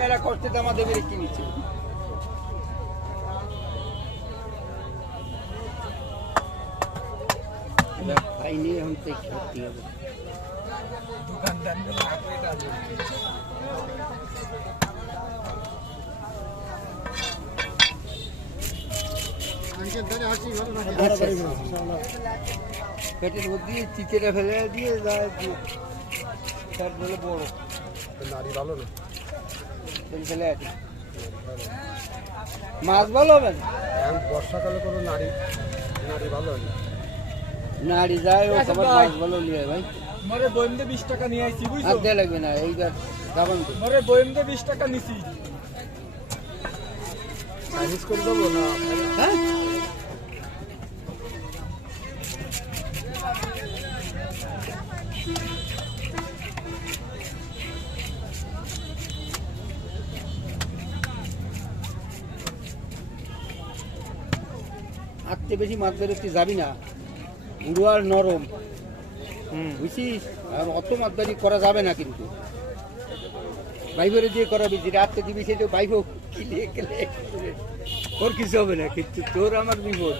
মেলা কষ্টে আমাদের বেড়ে কিনেছে। খাইনি এখন তো খেতে হবে। পেটের মধ্যে চিচেটা ফেলে দিয়ে তারপরে বড় নারী ভালো না ফেলে আছে। মাছ ভালো হবে না, এখন বর্ষাকালে কোনো নারী ভালো হয় না। নারী যায় ও সবার মাছ ভালো নিয়ে ভাই। মরে বইমদে 20 টাকা নিয়ে আইছি বুঝছো? আর দেয়া লাগবে না, এইবার যাবেন তো। মরে বইমদে 20 টাকা নিছি। চাইনিজ করে দেবো না? হ্যাঁ আটতে বেশি মাছ ধরতে যাবি না, উড়ো আর নরম বুঝছিস। আর অত মাছদারি করা যাবে না কিন্তু, বাইবেরে দিয়ে করাবি, যেটা আটতে দিবি সেটা বাইবও কিলিয়ে গেলে ওর কিছু হবে না, কিন্তু তোর আমার বিপদ।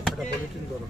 একটা পলিথিন ধরো।